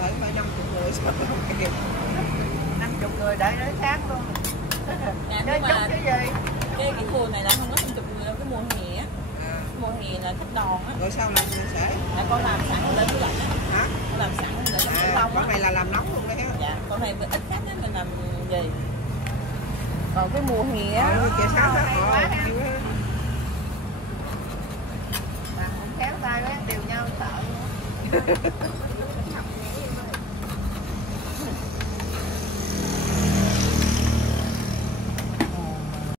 lại phải 50 người sao không kịp. 50 người đợi đến sáng luôn. Cái chút cái gì? Cái mùa này là không có 50 người đâu, cái mùa hè á. Mùa hè là thích đòn á. Rồi sao làm sẽ? Là con làm sẵn lên tủ lạnh á. Hả? Con làm sẵn lên tủ lạnh. Con này là làm nóng luôn đấy hả? Dạ, con này ít khách á, mình làm gì? Còn cái mùa hè á, kìa sao đó hay quá ha. Mà không khéo tay quá, đều nhau sợ luôn.